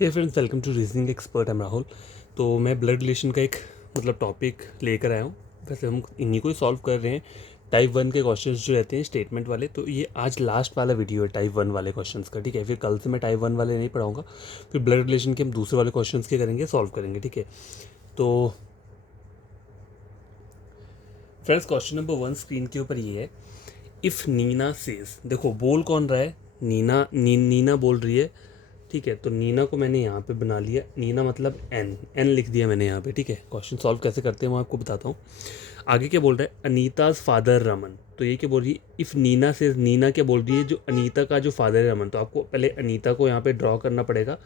Hey friends, welcome to reasoning expert. I am Rahul. तो मैं blood relation का एक टॉपिक लेकर आया हूँ। वैसे हम इन्हीं को ही सॉल्व कर रहे हैं। टाइप 1 के क्वेश्चंस जो रहते हैं स्टेटमेंट वाले, तो ये आज लास्ट वाला वीडियो है टाइप 1 वाले क्वेश्चंस का। ठीक है, फिर कल से मैं टाइप 1 वाले नहीं पढ़ाऊँगा। फिर ब्लड रिलेशन के हम दूसरे वाले क्वेश्चंस के करेंगे, सॉल्व करेंगे। ठीक है, तो फ्रेंड्स क्वेश्चन नंबर 1 स्क्रीन के ऊपर ये है। इफ़ नीना सेज, देखो बोल कौन रहा है, नीना बोल रही है। ठीक है, तो नीना को मैंने यहाँ पे बना लिया। नीना मतलब एन लिख दिया मैंने यहाँ पे। ठीक है, क्वेश्चन सॉल्व कैसे करते हैं मैं आपको बताता हूँ। आगे क्या बोल रहा है, अनीताज फादर रमन। तो ये क्या बोल रही है, इफ़ नीना से, नीना क्या बोल रही है, जो अनीता का जो फादर है रमन। तो आपको पहले अनीता को यहाँ पे ड्रॉ करना पड़ेगा।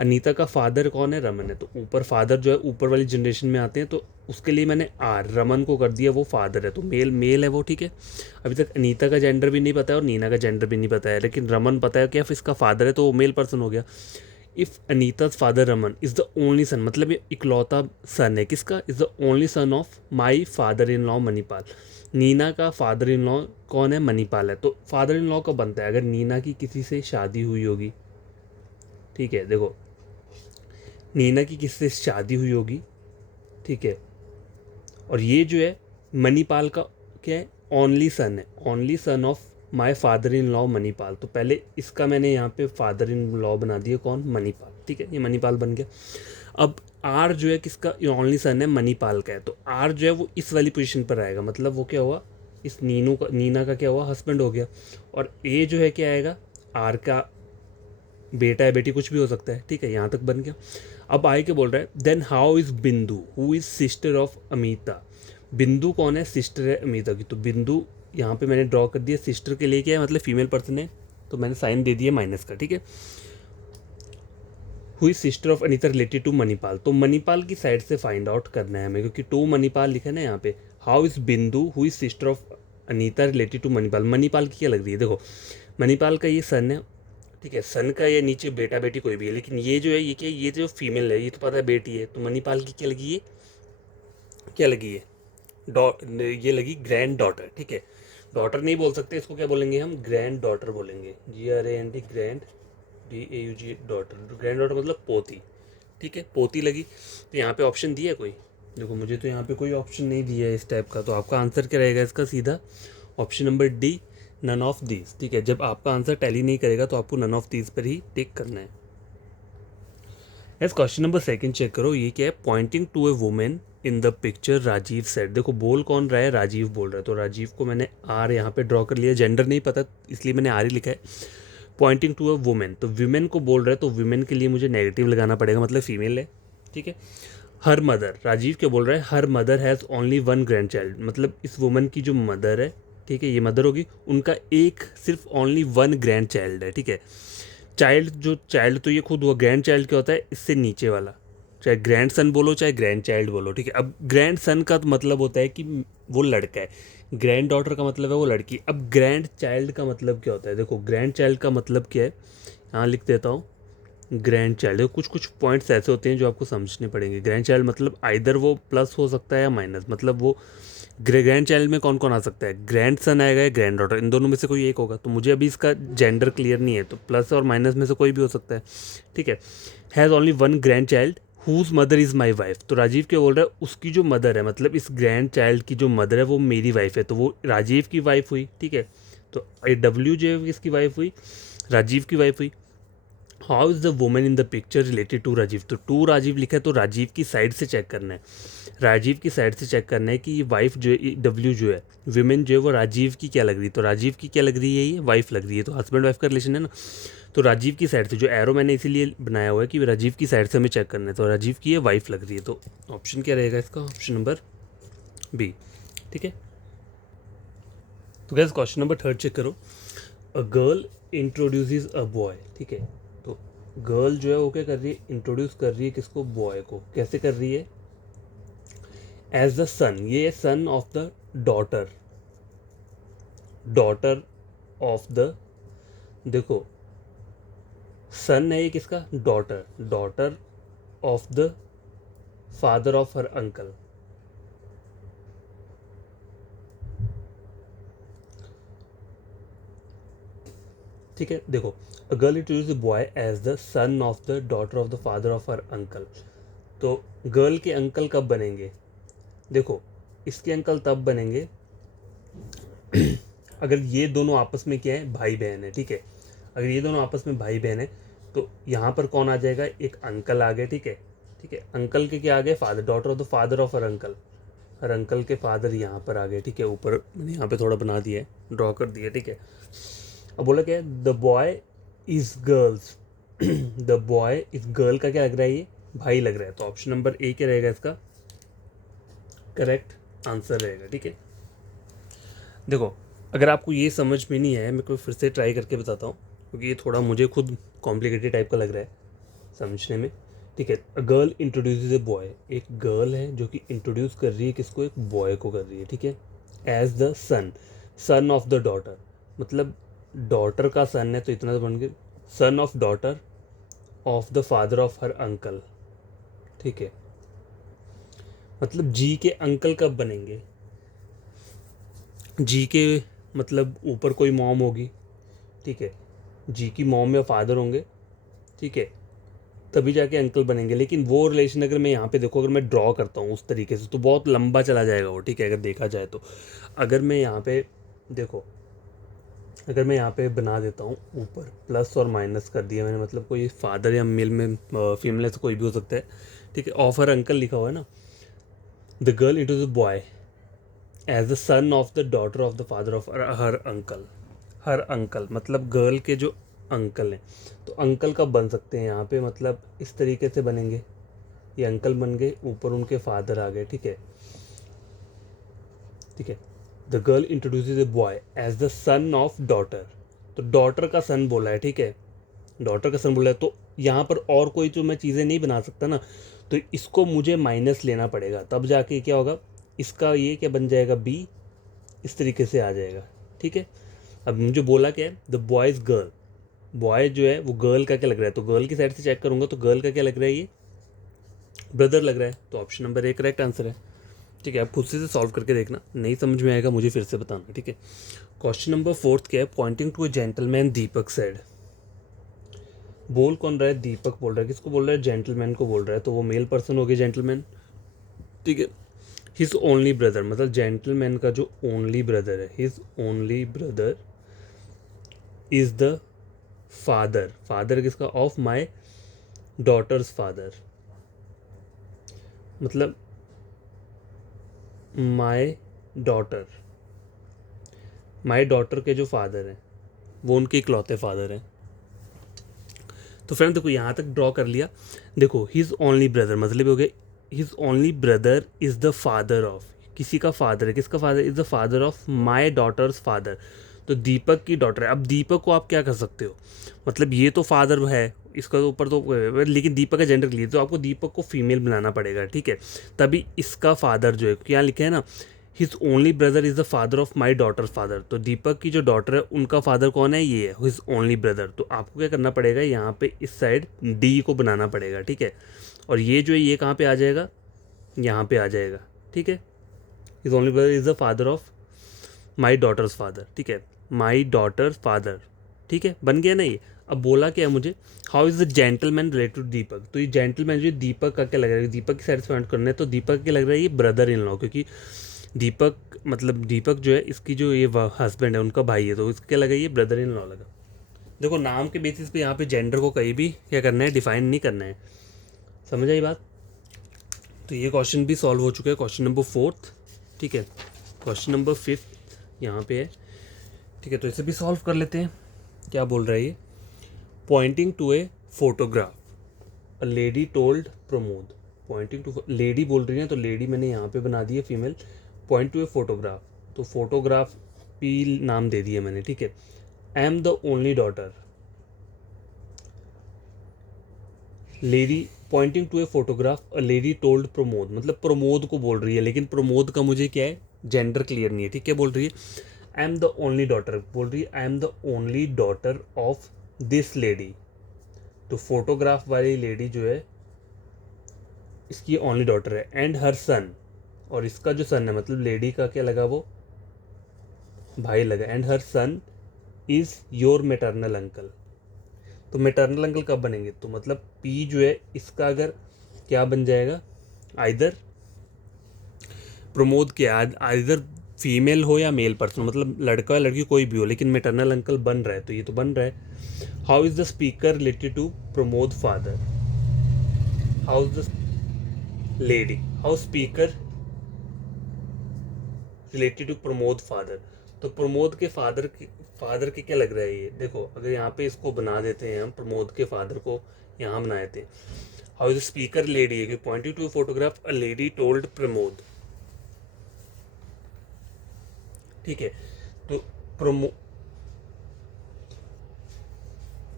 अनीता का फादर कौन है, रमन है। तो ऊपर फादर जो है ऊपर वाली जनरेशन में आते हैं, तो उसके लिए मैंने रमन को कर दिया, वो फादर है तो मेल है वो। ठीक है, अभी तक अनीता का जेंडर भी नहीं पता है और नीना का जेंडर भी नहीं पता है, लेकिन रमन पता है कि इसका फादर है तो वो मेल पर्सन हो गया। If Anita's father Raman is the only son, मतलब ये इकलौता सन है किसका, is the only son of my father in law Manipal. Nina का फादर इन लॉ कौन है, मणिपाल है। तो फादर इन लॉ कब बनता है, अगर नीना की किसी से शादी हुई होगी। ठीक है, देखो नीना की किसी से शादी हुई होगी। ठीक है, और ये जो है मणिपाल का क्या है, ओनली सन है, only son of my father in law Manipal. तो पहले इसका मैंने यहाँ पे फादर इन लॉ बना दिया, कौन, मणिपाल। ठीक है, ये मणिपाल बन गया। अब आर जो है किसका, ओनली सन है मणिपाल का है, तो आर जो है वो इस वाली पोजीशन पर आएगा, मतलब वो क्या हुआ, इस नीना का क्या हुआ, हस्बैंड हो गया। और ए जो है क्या आएगा, आर का बेटा है बेटी कुछ भी हो सकता है। ठीक है, यहाँ तक बन गया। अब आए के बोल रहा है, देन हाउ इज़ बिंदु who is sister of Amita. बिंदु कौन है, सिस्टर है अमिता की। तो बिंदु यहाँ पे मैंने ड्रॉ कर दिया, सिस्टर के लिए क्या है, मतलब फीमेल पर्सन है, तो मैंने साइन दे दिया माइनस का। ठीक है, who is sister of Anita related to Manipal. तो मणिपाल की साइड से फाइंड आउट करना है हमें, क्योंकि टू मणिपाल लिखा है ना यहाँ पे। How is Bindu who is sister of Anita related to Manipal. Manipal की क्या लग रही है, देखो मणिपाल का ये सन है। ठीक है, सन का ये नीचे बेटा बेटी कोई भी है, लेकिन ये जो है ये क्या, ये जो फीमेल है ये तो पता है बेटी है, तो मणिपाल की क्या लगी है, क्या लगी है, ये लगी ग्रैंड डॉटर। ठीक है, डॉटर नहीं बोल सकते, इसको क्या बोलेंगे हम, ग्रैंड डॉटर बोलेंगे। GRAND, grand, DAUG, daughter. Grand daughter मतलब पोती। ठीक है, पोती लगी। तो यहाँ पे ऑप्शन दिया है कोई, देखो मुझे तो यहाँ पे कोई ऑप्शन नहीं दिया है इस टाइप का, तो आपका आंसर क्या रहेगा इसका, सीधा option number D, none of these. ठीक है, जब आपका आंसर टैली नहीं करेगा तो आपको नन ऑफ दीज पर ही टिक करना है। As question number second check करो, ये क्या है, pointing to a woman in the picture Rajiv said. देखो बोल कौन रहा है, राजीव बोल रहा है, तो राजीव को मैंने आर यहाँ पे ड्रॉ कर लिया, जेंडर नहीं पता इसलिए मैंने आर ही लिखा है। पॉइंटिंग टू अ वुमेन, तो विमेन को बोल रहा है, तो विमेन के लिए मुझे नेगेटिव लगाना पड़ेगा, मतलब फीमेल है। ठीक है, हर मदर, राजीव क्या बोल रहा है, her mother has only one grand child, मतलब इस वुमन की जो मदर है, ठीक है ये मदर होगी, उनका एक सिर्फ ओनली वन ग्रैंड चाइल्ड है। ठीक है, चाइल्ड जो चाइल्ड तो ये खुद हुआ, ग्रैंड चाइल्ड क्या होता है, इससे नीचे वाला, चाहे ग्रैंड सन बोलो चाहे ग्रैंड चाइल्ड बोलो। ठीक है, अब ग्रैंड सन का तो मतलब होता है कि वो लड़का है, ग्रैंड डॉटर का मतलब है वो लड़की। अब ग्रैंड चाइल्ड का मतलब क्या होता है, देखो ग्रैंड चाइल्ड का मतलब क्या है, यहाँ लिख देता हूँ। ग्रैंड चाइल्ड, कुछ कुछ पॉइंट्स ऐसे होते हैं जो आपको समझने पड़ेंगे। ग्रैंड चाइल्ड मतलब आइदर वो प्लस हो सकता है या माइनस, मतलब वो ग्रैंड चाइल्ड में कौन कौन आ सकता है, ग्रैंड सन आएगा या ग्रैंड डॉटर, इन दोनों में से कोई एक होगा। तो मुझे अभी इसका जेंडर क्लियर नहीं है, तो प्लस और माइनस में से कोई भी हो सकता है। ठीक है, has only one grandchild whose mother is my wife. तो राजीव क्या बोल रहा है, उसकी जो मदर है, मतलब इस ग्रैंड चाइल्ड की जो मदर है वो मेरी वाइफ है, तो वो राजीव की वाइफ हुई। ठीक है, तो डब्ल्यू जो है किसकी वाइफ हुई, राजीव की वाइफ हुई। How is the woman in the picture related to Rajiv, तो टू राजीव लिखा है, तो राजीव की साइड से चेक करना है, राजीव की साइड से चेक करना है कि ये वाइफ जो है, डब्ल्यू जो है, विमेन जो है वो राजीव की क्या लग रही है, तो राजीव की क्या लग रही है, ये वाइफ लग रही है, तो हस्बैंड वाइफ का रिलेशन है ना। तो राजीव की साइड से, जो एरो मैंने इसीलिए बनाया हुआ है कि राजीव की साइड से हमें चेक करना है, तो राजीव की ये वाइफ लग रही है, तो ऑप्शन क्या रहेगा इसका, ऑप्शन नंबर बी। ठीक है, तो guess question number third check करो, a girl introduces a boy. ठीक है, तो गर्ल जो है वो क्या कर रही है, इंट्रोड्यूस कर रही है किसको, बॉय को। कैसे कर रही है, एज द सन, ये son of the daughter, daughter of the, देखो सन है ये किसका, daughter, daughter of the father of her uncle. ठीक है, देखो a girl introduce the boy as the son of the daughter of the father of her uncle. तो girl के uncle कब बनेंगे? देखो इसके अंकल तब बनेंगे अगर ये दोनों आपस में क्या है, भाई बहन है, ठीक है। अगर ये दोनों आपस में भाई बहन है तो यहाँ पर कौन आ जाएगा, एक अंकल आ गए, ठीक है। ठीक है, अंकल के क्या आ गए, father, daughter of the father of her uncle, her uncle के फादर यहाँ पर आ गए, ठीक है। ऊपर मैंने यहाँ पे थोड़ा बना दिया है, ड्रॉ कर दिया, ठीक है। अब बोला क्या है, the boy is girls the boy is girl का क्या लग रहा है, ये भाई लग रहा है। तो ऑप्शन नंबर ए क्या रहेगा इसका करेक्ट आंसर रहेगा, ठीक है। देखो अगर आपको ये समझ में नहीं आया, मैं कोई फिर से ट्राई करके बताता हूँ, क्योंकि ये थोड़ा मुझे खुद कॉम्प्लिकेटेड टाइप का लग रहा है समझने में, ठीक है। अ गर्ल इंट्रोड्यूस ए बॉय, एक गर्ल है जो कि इंट्रोड्यूस कर रही है किसको, एक बॉय को कर रही है, ठीक है। As the son, son of the daughter, मतलब डॉटर का सन है तो इतना तो बन गया, son of daughter of the father of her uncle, ठीक है। मतलब जी के अंकल कब बनेंगे, जी के मतलब ऊपर कोई मॉम होगी, ठीक है, जी की मॉम या फादर होंगे, ठीक है, तभी जाके अंकल बनेंगे। लेकिन वो रिलेशन अगर मैं यहाँ पे देखो, अगर मैं ड्रॉ करता हूँ उस तरीके से तो बहुत लंबा चला जाएगा वो, ठीक है, अगर देखा जाए तो। अगर मैं यहाँ पे देखो, अगर मैं यहाँ पे बना देता हूँ ऊपर प्लस और माइनस कर दिया मैंने, मतलब कोई फादर या मेल में फीमेल से कोई भी हो सकता है, ठीक है। ऑफर अंकल लिखा हुआ है ना, the girl it is a boy as the son of the daughter of the father of her uncle, her uncle मतलब गर्ल के जो अंकल हैं। तो अंकल कब बन सकते हैं यहाँ पे, मतलब इस तरीके से बनेंगे, ये अंकल बन गए, ऊपर उनके फादर आ गए, ठीक है। ठीक है, the girl introduces a boy as the son of daughter, तो डॉटर का सन बोला है, ठीक है, डॉटर का सन बोला है। तो यहाँ पर और कोई तो मैं चीज़ें नहीं बना सकता ना, तो इसको मुझे माइनस लेना पड़ेगा, तब जाके क्या होगा, इसका ये क्या बन जाएगा, बी, इस तरीके से आ जाएगा, ठीक है। अब मुझे बोला क्या है, the boy is girl, boy जो है वो गर्ल का क्या लग रहा है, तो गर्ल की साइड से चेक करूंगा तो गर्ल का क्या लग रहा है, ये ब्रदर लग रहा है, तो option number A correct answer है, ठीक है। आप खुद से सॉल्व करके देखना, नहीं समझ में आएगा मुझे फिर से बताना, ठीक है। क्वेश्चन नंबर फोर्थ क्या है, pointing to a gentleman Deepak said, बोल कौन रहा है, दीपक बोल रहा है, किसको बोल रहा है, जेंटलमैन को बोल रहा है, तो वो मेल पर्सन हो गया जेंटलमैन, ठीक है। हिज ओनली ब्रदर, मतलब जेंटलमैन का जो ओनली ब्रदर है, his only brother is the father, father किसका, ऑफ माई डॉटर्स फादर, मतलब माई डॉटर, माई डॉटर के जो फादर हैं वो उनके इकलौते फादर हैं। तो फ्रेंड देखो यहाँ तक ड्रॉ कर लिया, देखो हिज ओनली ब्रदर मतलब हो गया, his only brother is the father of, किसी का फादर है, किसका father, is the father of my daughter's father, तो दीपक की डॉटर है। अब दीपक को आप क्या कर सकते हो, मतलब ये तो फादर है, इसका तो ऊपर तो, लेकिन दीपक का जेंडर क्लियर, तो आपको दीपक को फीमेल बनाना पड़ेगा, ठीक है। तभी इसका फादर जो है, क्या लिखा है ना, his only brother is the father of my daughter father, तो दीपक की जो डॉटर है उनका फादर कौन है, ये है हिज ओनली ब्रदर। तो आपको क्या करना पड़ेगा, यहाँ पे इस साइड डी को बनाना पड़ेगा, ठीक है। और ये जो है ये कहाँ पे आ जाएगा, यहाँ पे आ जाएगा, ठीक है। His only brother is the father of my daughter's father, ठीक है, माई डॉटर फादर, ठीक है, बन गया ना ये। अब बोला क्या है मुझे, how is the gentleman related to Deepak, तो ये जेंटलमैन जो दीपक का क्या लग रहा है, दीपक की साइड से पॉइंट करना है, तो दीपक क्या लग रहा है, ये ब्रदर इन लॉ, क्योंकि दीपक मतलब दीपक जो है इसकी जो ये हस्बैंड है उनका भाई है, तो इसका क्या लगा, ये ब्रदर इन लॉ लगा। देखो नाम के बेसिस पे यहाँ पे जेंडर को कहीं भी क्या करना है, डिफाइन नहीं करना है, समझ आई बात। तो ये क्वेश्चन भी सॉल्व हो चुका है, क्वेश्चन नंबर फोर्थ, ठीक है। क्वेश्चन नंबर फिफ्थ यहाँ पे है, ठीक है, तो इसे भी सॉल्व कर लेते हैं। क्या बोल रहा है ये, pointing to a photograph, a lady told Pramod, pointing to lady बोल रही है, तो लेडी मैंने यहाँ पे बना दी है female, point to a photograph, तो फोटोग्राफ पी नाम दे दिया मैंने, ठीक है। I am the only daughter, lady pointing to a photograph a lady told Pramod, मतलब प्रमोद को बोल रही है, लेकिन प्रमोद का मुझे क्या है, जेंडर क्लियर नहीं है, ठीक है। बोल रही है I am the only daughter, बोल रही है I am the only daughter of this lady, तो फोटोग्राफ वाली लेडी जो है इसकी ओनली डॉटर है, एंड हर सन, और इसका जो सन है मतलब लेडी का क्या लगा, वो भाई लगा, and her son is your maternal uncle. तो मैटरनल अंकल कब बनेंगे, तो मतलब पी जो है इसका अगर क्या बन जाएगा, आइदर प्रमोद के आइदर फीमेल हो या मेल पर्सन, मतलब लड़का या लड़की कोई भी हो, लेकिन मैटरनल अंकल बन रहा है, तो ये तो बन रहा है। How is the speaker related to Pramod father, how is the lady, how speaker related to Pramod father. तो प्रमोद के फादर के क्या लग रहा है ये, देखो अगर यहाँ पे इसको बना देते हैं हम, प्रमोद के फादर को यहाँ बना देते हैं। How is speaker lady, pointing to photograph a lady told Pramod, ठीक है। तो प्रमो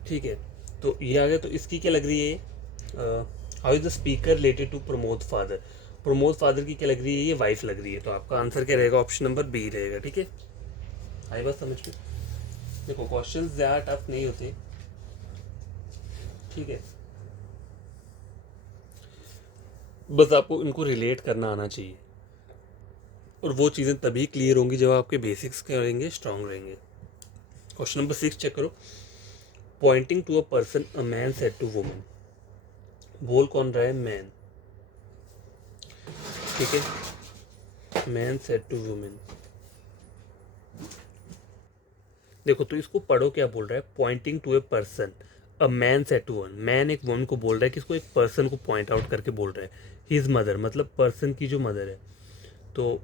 ठीक है, तो ये आ गया। तो इसकी क्या लग रही है, how is the speaker related to Pramod father, Pramod father की क्या लग रही है, ये वाइफ लग रही है। तो आपका आंसर क्या रहेगा, ऑप्शन नंबर बी रहेगा, ठीक है। आई बात समझ में। देखो क्वेश्चन ज़्यादा टफ नहीं होते, ठीक है, बस आपको इनको रिलेट करना आना चाहिए, और वो चीज़ें तभी क्लियर होंगी जब आपके बेसिक्स क्या रहेंगे, स्ट्रांग रहेंगे। क्वेश्चन नंबर 6 चेक करो। Pointing to a person a man said to woman, बोल कौन रहा है, मैन, ठीक है। मैन सेड टू वुमेन, देखो तो इसको पढ़ो क्या बोल रहा है, pointing to a person, a man said to one, man एक वुमन को बोल रहा है, किसको, एक पर्सन को पॉइंट आउट करके बोल रहा है, हिज मदर, मतलब पर्सन की जो मदर है। तो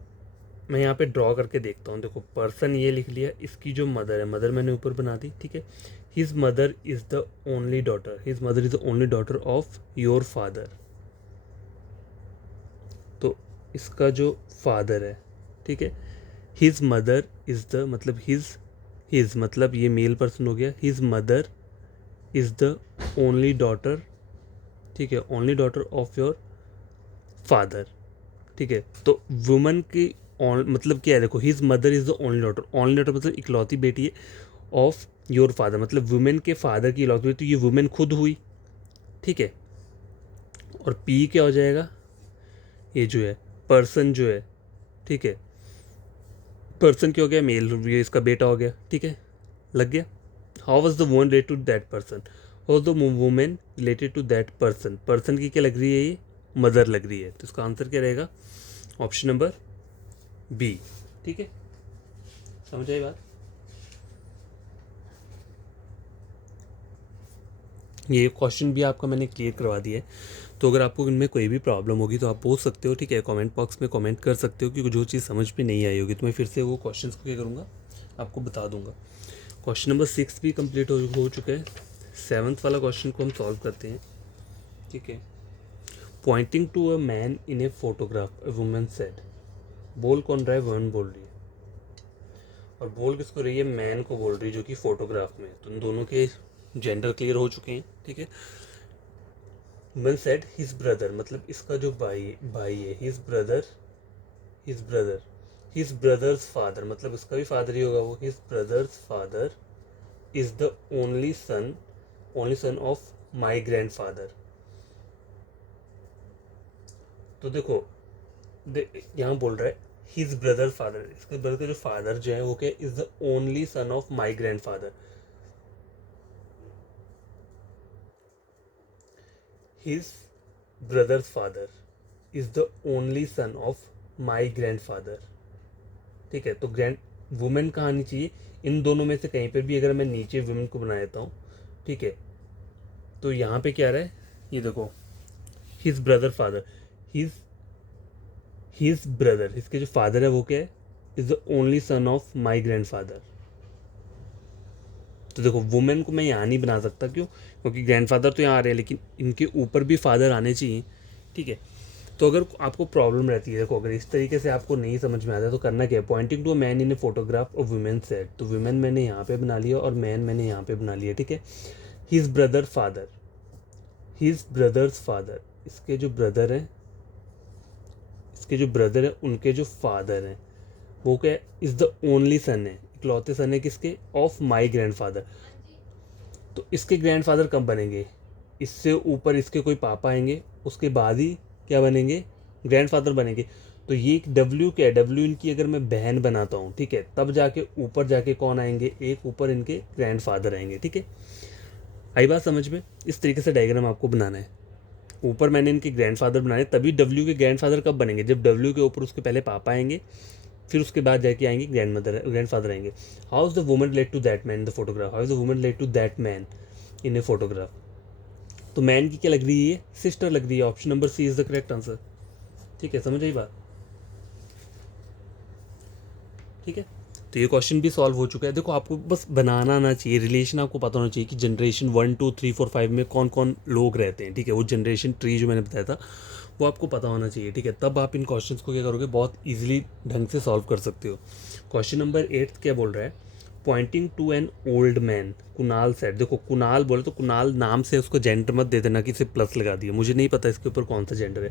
मैं यहाँ पे ड्रॉ करके देखता हूँ, देखो पर्सन ये लिख लिया, इसकी जो मदर है, मदर मैंने ऊपर बना दी, ठीक है। His mother is the only daughter, his mother is the only daughter of your father. तो इसका जो फादर है, ठीक है, हिज मदर इज़ द, मतलब हिज मतलब ये मेल पर्सन हो गया, his mother is the only daughter, ठीक है, only daughter of your father, ठीक है। तो वुमन की मतलब क्या है, देखो his mother is the only daughter, only daughter मतलब इकलौती बेटी है, ऑफ योर फादर मतलब वुमेन के फादर की इकलौती बेटी, तो ये वुमेन खुद हुई, ठीक है। और पी क्या हो जाएगा, ये जो है पर्सन जो है, ठीक है, पर्सन क्या हो गया, मेल, ये इसका बेटा हो गया, ठीक है, लग गया। How was the woman related to that person, how the woman related to that person, person की क्या लग रही है, ये मदर लग रही है, तो इसका आंसर क्या रहेगा, ऑप्शन नंबर बी, ठीक है। समझ आई बात। ये क्वेश्चन भी आपका मैंने क्लियर करवा दिया है, तो अगर आपको इनमें कोई भी प्रॉब्लम होगी तो आप पूछ सकते हो, ठीक है, कमेंट बॉक्स में कमेंट कर सकते हो, क्योंकि जो चीज़ समझ में नहीं आई होगी तो मैं फिर से वो क्वेश्चंस को क्या करूँगा, आपको बता दूंगा। क्वेश्चन नंबर 6 भी कंप्लीट हो चुका है। 7th वाला क्वेश्चन को हम सॉल्व करते हैं, ठीक है। Pointing to a man in a photograph a woman said, बोल कौन रहा है, वुमेन बोल रही है, और बोल किसको रही है, मैन को बोल रही है जो कि फोटोग्राफ में, तो उन दोनों के जेंडर क्लियर हो चुके हैं, ठीक है। वुमेन सेड हिज ब्रदर, मतलब इसका जो भाई है, his brother his brothers father, मतलब इसका भी फादर ही होगा वो, his brothers father is the only son of my grand father. तो देखो यहाँ बोल रहा है हिज ब्रदर फादर, इसके ब्रदर का जो फादर जो है वो क्या, is the only son of my grand father, his brothers father is the only son of my grand father, ठीक है। तो ग्रैंड वुमेन कहाँ आनी चाहिए, इन दोनों में से कहीं पे भी अगर मैं नीचे वुमेन को बना देता हूँ, ठीक है, तो यहाँ पे क्या रहा है, ये देखो his brother father, his his brother, इसके जो फादर है वो क्या है, is the only son of my grand father. तो देखो वुमेन को मैं यहाँ नहीं बना सकता, क्यों, क्योंकि ग्रैंडफादर तो यहाँ आ रहे हैं, लेकिन इनके ऊपर भी फादर आने चाहिए, ठीक है। तो अगर आपको प्रॉब्लम रहती है, देखो अगर इस तरीके से आपको नहीं समझ में आता है तो करना क्या है, pointing to a man in a photograph of woman set, तो वुमेन मैंने यहाँ पे बना लिया और मैन मैंने यहाँ पे बना लिया, ठीक है। हिज ब्रदर्स फादर, इसके जो ब्रदर हैं, उनके जो फादर हैं वो क्या, इज़ द ओनली सन है, इकलौते सन है किसके, ऑफ माई ग्रैंड फादर। तो इसके ग्रैंडफादर कब बनेंगे, इससे ऊपर इसके कोई पापा आएंगे, उसके बाद ही क्या बनेंगे, ग्रैंडफादर बनेंगे। तो ये एक डब्ल्यू क्या है, डब्ल्यू इनकी अगर मैं बहन बनाता हूँ, ठीक है, तब जाके ऊपर जाके कौन आएंगे, एक ऊपर इनके ग्रैंडफादर आएंगे, ठीक है। आई बात समझ में? इस तरीके से डायग्राम आपको बनाना है। ऊपर मैंने इनके ग्रैंडफादर बनाए, तभी डब्ल्यू के ग्रैंडफादर कब बनेंगे, जब डब्ल्यू के ऊपर उसके पहले पापा आएंगे, फिर उसके बाद जाके आएंगे ग्रैंडफादर आएंगे। How is the woman relate to that man in the photograph, how is the woman relate to that man in a photograph. तो मैन की क्या लग रही है, सिस्टर लग रही है। Option number C is the correct answer. ठीक है, समझ आई बात? ठीक है, तो ये क्वेश्चन भी सॉल्व हो चुका है। देखो आपको बस बनाना आना चाहिए, रिलेशन आपको पता होना चाहिए कि जनरेशन 1 2 3 4 5 में कौन कौन लोग रहते हैं, ठीक है। वो जनरेशन ट्री जो मैंने बताया था वो आपको पता होना चाहिए, ठीक है। तब आप इन क्वेश्चंस को क्या करोगे, बहुत ईजिली ढंग से सॉल्व कर सकते हो। क्वेश्चन नंबर 8 क्या बोल रहा है, pointing to an old man, Kunal set. देखो कुणाल बोले तो कुणाल नाम से उसको जेंडर मत दे देना कि सिर्फ प्लस लगा दिया, मुझे नहीं पता इसके ऊपर कौन सा जेंडर है,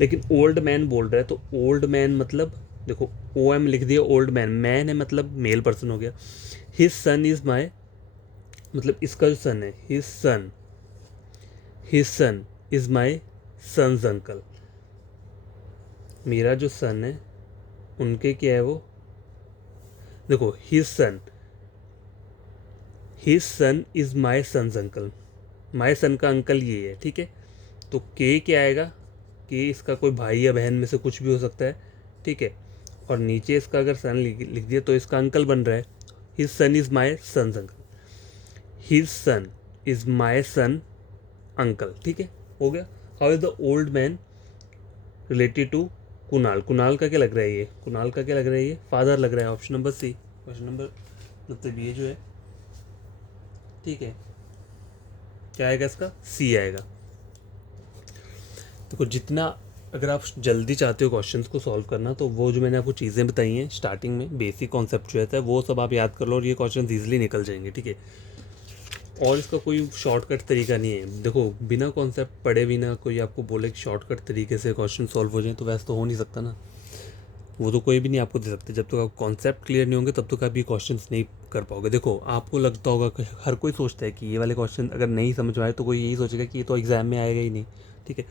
लेकिन ओल्ड मैन बोल रहा है तो ओल्ड मैन मतलब देखो ओ एम लिख दिया, ओल्ड मैन, मैन है मतलब मेल पर्सन हो गया। हिज सन इज माई, मतलब इसका जो सन है, his son is my son's uncle, मेरा जो सन है उनके क्या है वो, देखो his son is my son's uncle, my son का अंकल ये है, ठीक है। तो के क्या आएगा, के इसका कोई भाई या बहन में से कुछ भी हो सकता है, ठीक है। और नीचे इसका अगर सन लिख दिया तो इसका अंकल बन रहा है, his son is my son's uncle, his son is my son uncle, ठीक है, हो गया। How is the old man related to Kunal, Kunal का क्या लग रहा है ये, कुणाल का क्या लग रहा है ये, फादर लग रहा है। Option number C, question number मतलब ये जो है, ठीक है, क्या आएगा इसका, सी आएगा। देखो जितना अगर आप जल्दी चाहते हो क्वेश्चंस को सॉल्व करना, तो वो जो मैंने आपको चीज़ें बताई हैं स्टार्टिंग में, बेसिक कॉन्सेप्ट जो रहता है वो सब आप याद कर लो और ये क्वेश्चन ईजिली निकल जाएंगे, ठीक है। और इसका कोई शॉर्टकट तरीका नहीं है। देखो बिना कॉन्सेप्ट पढ़े बिना कोई आपको बोले कि शॉर्टकट तरीके से क्वेश्चन सॉल्व हो जाए, तो वैसे तो हो नहीं सकता ना, वो तो कोई भी नहीं आपको दे सकते। जब तक आप कॉन्सेप्ट क्लियर नहीं होंगे तब तक आप ये क्वेश्चंस नहीं कर पाओगे। देखो आपको लगता होगा कि हर कोई सोचता है कि ये वाले क्वेश्चन अगर नहीं समझ में आए तो कोई यही सोचेगा कि ये तो एग्ज़ाम में आएगा ही नहीं, ठीक है।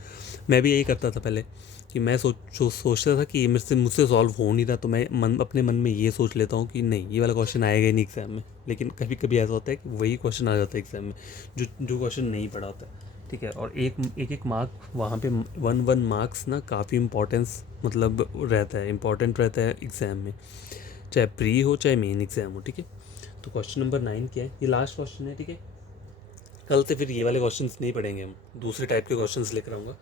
मैं भी यही करता था पहले कि मैं सोचता था कि ये मुझसे सॉल्व हो नहीं रहा, तो मैं अपने मन में ये सोच लेता हूँ कि नहीं ये वाला क्वेश्चन आएगा ही नहीं एग्ज़ाम में। लेकिन कभी कभी ऐसा होता है कि वही क्वेश्चन आ जाता है एग्ज़ाम में जो क्वेश्चन नहीं पढ़ा होता है, ठीक है। और एक मार्क वहाँ पे 1 मार्क्स ना काफ़ी इंपॉर्टेंस मतलब रहता है, इंपॉर्टेंट रहता है एग्ज़ाम में, चाहे प्री हो चाहे मेन एग्ज़ाम हो, ठीक है। तो क्वेश्चन नंबर 9 क्या है, ये लास्ट क्वेश्चन है, ठीक है। कल से फिर ये वाले क्वेश्चंस नहीं पढ़ेंगे, हम दूसरे टाइप के क्वेश्चंस लेकर आऊँगा।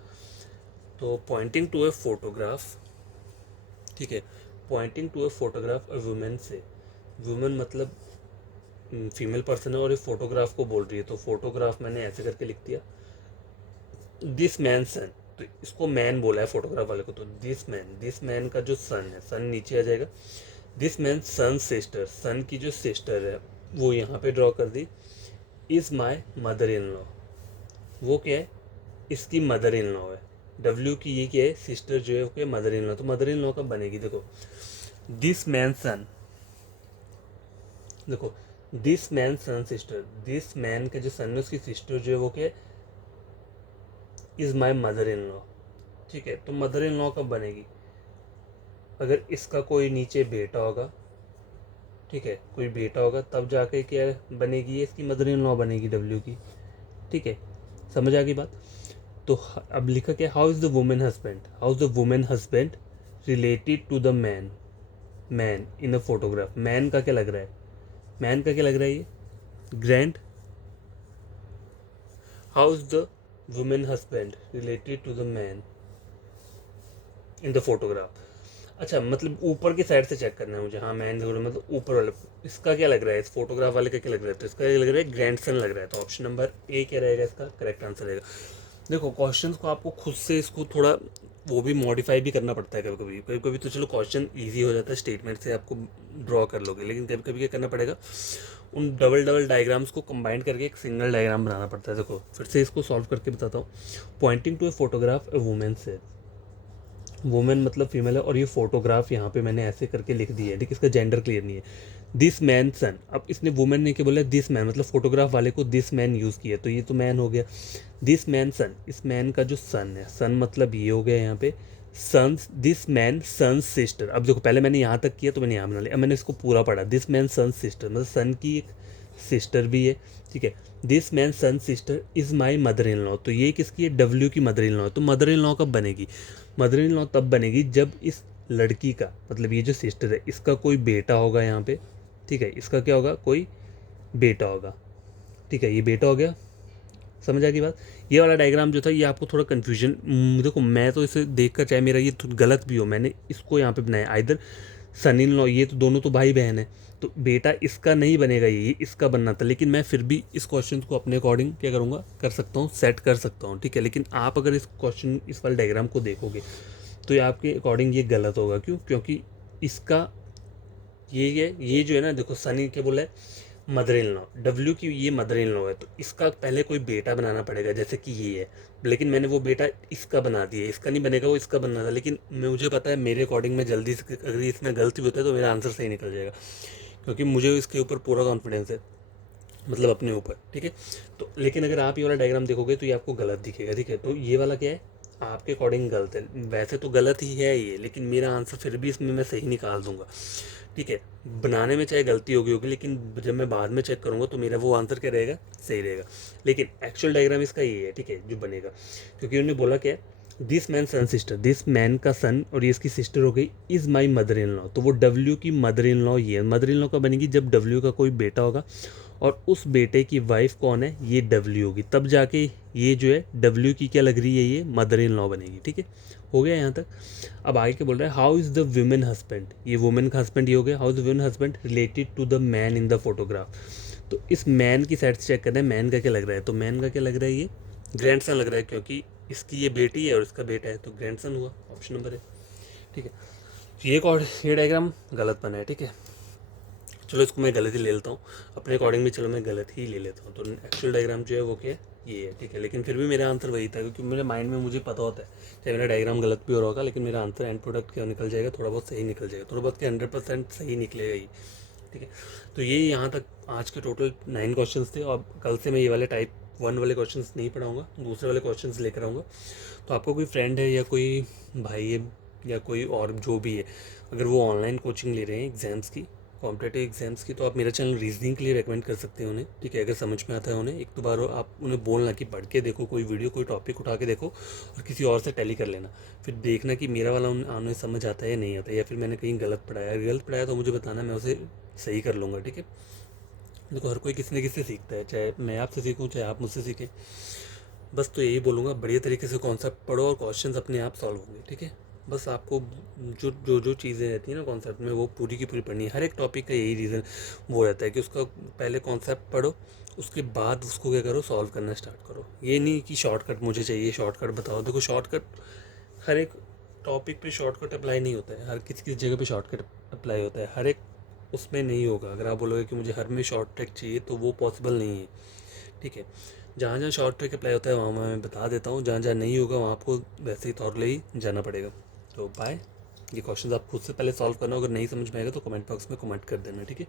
तो पॉइंटिंग टू ए फोटोग्राफ, ठीक है, pointing to a photograph a woman say, woman मतलब फीमेल पर्सन है और ये फोटोग्राफ को बोल रही है, तो फोटोग्राफ मैंने ऐसे करके लिख दिया, दिस मैन सन, तो इसको मैन बोला है फोटोग्राफ वाले को, तो दिस मैन का जो सन है, सन नीचे आ जाएगा, this man son sister, son की जो सिस्टर है वो यहाँ पे ड्रॉ कर दी, is my mother in law, वो क्या है, इसकी मदर इन लॉ है। डब्ल्यू की ये क्या है, सिस्टर जो है वो क्या, मदर इन लॉ। तो मदर इन लॉ कब बनेगी, देखो दिस मैन सन, देखो this man son sister, this man का जो सन है उसकी सिस्टर जो है वो क्या, is my mother in law, ठीक है। तो मदर इन लॉ कब बनेगी, अगर इसका कोई नीचे बेटा होगा, ठीक है, कोई बेटा होगा तब जाके क्या बनेगी, इसकी मदर इन लॉ बनेगी डब्ल्यू की, ठीक है। समझ आ गई बात? तो अब लिखा क्या, how is the woman husband, how is the woman husband related to the man, man in a photograph, man का क्या लग रहा है, मैन का क्या लग रहा है ये, grand, how is the woman husband related to the man in the photograph. अच्छा मतलब ऊपर की साइड से चेक करना है मुझे, हाँ मैन मतलब ऊपर वाले, इसका क्या लग रहा है, इस फोटोग्राफ वाले का क्या लग रहा है, तो इसका क्या लग रहा है, ग्रैंडसन लग रहा है। तो ऑप्शन नंबर ए क्या रहेगा इसका करेक्ट आंसर रहेगा। देखो क्वेश्चंस को आपको खुद से इसको थोड़ा वो भी मॉडिफाई भी करना पड़ता है कभी कभी तो चलो क्वेश्चन ईजी हो जाता है, स्टेटमेंट से आपको ड्रॉ कर लोगे, लेकिन कभी कभी क्या करना पड़ेगा, उन डबल डबल डायग्राम्स को कंबाइन करके एक सिंगल डायग्राम बनाना पड़ता है। देखो फिर से इसको सॉल्व करके बताता हूँ, pointing to a photograph a woman say, woman मतलब फीमेल है और ये फोटोग्राफ यहाँ पे मैंने ऐसे करके लिख दिया है, ठीक है, इसका जेंडर क्लियर नहीं है, दिस मैन सन, अब इसने वुमेन ने क्या बोला, दिस मैन मतलब फोटोग्राफ वाले को दिस मैन यूज़ किया, तो ये तो मैन हो गया, दिस मैन सन, इस मैन का जो सन है, सन मतलब ये हो गया यहाँ पे, son's this man son's sister. अब देखो पहले मैंने यहाँ तक किया तो मैंने यहाँ बना लिया, अब मैंने इसको पूरा पढ़ा। दिस मैन सन्स सिस्टर मतलब सन की एक सिस्टर भी है, ठीक है। This man son sister is my mother in law, तो ये किसकी है, डब्ल्यू की मदर इन लॉ। तो मदर इन लॉ कब बनेगी, मदर इन लॉ तब बनेगी जब इस लड़की का मतलब ये जो सिस्टर है इसका कोई बेटा होगा यहाँ पे, ठीक है। इसका क्या होगा, कोई बेटा होगा, ठीक है। ये बेटा हो गया, समझ आ गई बात। ये वाला डायग्राम जो था ये आपको थोड़ा कन्फ्यूजन, देखो मैं तो इसे देख कर चाहे मेरा ये गलत भी हो, मैंने इसको यहाँ पे बनाया आइदर सन इन लॉ, ये तो दोनों तो भाई बहन है, तो बेटा इसका नहीं बनेगा, ये इसका बनना था। लेकिन मैं फिर भी इस क्वेश्चन को अपने अकॉर्डिंग क्या करूँगा, कर सकता हूँ, सेट कर सकता हूँ, ठीक है। लेकिन आप अगर इस क्वेश्चन इस वाले डायग्राम को देखोगे तो ये आपके अकॉर्डिंग ये गलत होगा। क्यों, क्योंकि इसका ये जो है ना, देखो सनी क्या बोला है, मदर इन लॉ, डब्ल्यू की ये मदर इन लॉ है, तो इसका पहले कोई बेटा बनाना पड़ेगा जैसे कि ये है। लेकिन मैंने वो बेटा इसका बना दिया, इसका नहीं बनेगा, वो इसका बनना था। लेकिन मुझे पता है मेरे अकॉर्डिंग में जल्दी से अगर इसमें गलती होता है तो मेरा आंसर सही निकल जाएगा, क्योंकि मुझे इसके ऊपर पूरा कॉन्फिडेंस है, मतलब अपने ऊपर, ठीक है। तो लेकिन अगर आप ये वाला डायग्राम देखोगे तो ये आपको गलत दिखेगा, ठीक है। तो ये वाला क्या है, आपके अकॉर्डिंग गलत है, वैसे तो गलत ही है ये, लेकिन मेरा आंसर फिर भी इसमें मैं सही निकाल दूंगा, ठीक है। बनाने में चाहे गलती होगी, लेकिन जब मैं बाद में चेक करूँगा तो मेरा वो आंसर क्या रहेगा, सही रहेगा। लेकिन एक्चुअल डायग्राम इसका ये है, ठीक है, जो बनेगा। क्योंकि उन्होंने बोला क्या है, this man son sister, this man का सन और ये इसकी सिस्टर हो गई, is my mother in law, तो वो डब्ल्यू की मदर इन लॉ ये मदर इन लॉ का बनेगी जब डब्ल्यू का कोई बेटा होगा और उस बेटे की वाइफ कौन है, ये डब्ल्यू होगी, तब जाके ये जो है डब्ल्यू की क्या लग रही है, ये मदर इन लॉ बनेगी, ठीक है। हो गया यहाँ तक। अब आगे क्या बोल रहा है, how is the woman husband, ये वुमेन का हस्बैंड ये हो गया। How is the woman husband related to the man in the photograph, तो इस मैन की साइड से चेक करना है, मैन का क्या लग रहा है, तो मैन का क्या लग रहा है, ये ग्रैंडसन लग रहा है, क्योंकि इसकी ये बेटी है और इसका बेटा है, तो ग्रैंडसन हुआ, ऑप्शन नंबर है, ठीक है। ये डायग्राम गलत बना है, ठीक है। चलो इसको मैं गलत ही ले लेता हूँ अपने अकॉर्डिंग में, चलो मैं गलत ही ले लेता हूँ। तो एक्चुअल डायग्राम जो है वो क्या है, ये है, ठीक है। लेकिन फिर भी मेरा आंसर वही था, क्योंकि मेरे माइंड में मुझे पता होता है चाहे मेरा डायग्राम गलत भी हो रहा होगा, लेकिन मेरा आंसर एंड प्रोडक्ट क्या निकल जाएगा, थोड़ा बहुत सही निकल जाएगा, थोड़ा बहुत क्या 100% सही निकलेगा ही, ठीक है। तो ये यहाँ तक आज के टोटल 9 क्वेश्चन थे, और कल से मैं ये वाले टाइप 1 वाले क्वेश्चन नहीं पढ़ाऊँगा, दूसरे वाले क्वेश्चन लेकर आऊँगा। तो आपको कोई फ्रेंड है या कोई भाई है या कोई और जो भी है, अगर वो ऑनलाइन कोचिंग ले रहे हैं एग्ज़ाम्स की, कॉम्पिटेटिव एग्जाम्स की, तो आप मेरा चैनल रीजनिंग के लिए रेकमेंड कर सकते हैं उन्हें, ठीक है। अगर समझ में आता है उन्हें, एक दो बार आप उन्हें बोलना कि पढ़ के देखो, कोई वीडियो कोई टॉपिक उठा के देखो और किसी और से टैली कर लेना, फिर देखना कि मेरा वाला उन्हें समझ आता है या नहीं आता, या फिर मैंने कहीं गलत पढ़ाया तो मुझे बताना, मैं उसे सही कर लूँगा, ठीक है। देखो हर कोई किसी न किसी से सीखता है, चाहे मैं आपसे सीखूँ चाहे आप मुझसे सीखें, बस तो यही बोलूँगा, बढ़िया तरीके से कॉन्सेप्ट पढ़ो और क्वेश्चन अपने आप सॉल्व होंगे, ठीक है। बस आपको जो चीज़ें रहती हैं ना कॉन्सेप्ट में, वो पूरी की पूरी पढ़नी है। हर एक टॉपिक का यही रीज़न वो रहता है कि उसका पहले कॉन्सेप्ट पढ़ो, उसके बाद उसको क्या करो, सॉल्व करना स्टार्ट करो। ये नहीं कि शॉर्टकट मुझे चाहिए, शॉर्टकट बताओ। देखो शॉर्टकट हर एक टॉपिक पे शॉर्टकट अप्लाई नहीं होता है, हर किसी जगह पे शॉर्टकट अप्लाई होता है, हर एक उसमें नहीं होगा। अगर आप बोलोगे कि मुझे हर में शॉर्ट ट्रिक चाहिए तो वो पॉसिबल नहीं है, ठीक है। जहाँ जहाँ शॉर्ट ट्रिक अप्लाई होता है वहाँ मैं बता देता हूँ, जहाँ जहाँ नहीं होगा वहाँ आपको वैसे ही तौर पर ही जाना पड़ेगा। तो बाय, ये क्वेश्चन आप खुद से पहले सॉल्व करना, अगर नहीं समझ में आएगा तो कमेंट बॉक्स में कमेंट कर देना, ठीक है।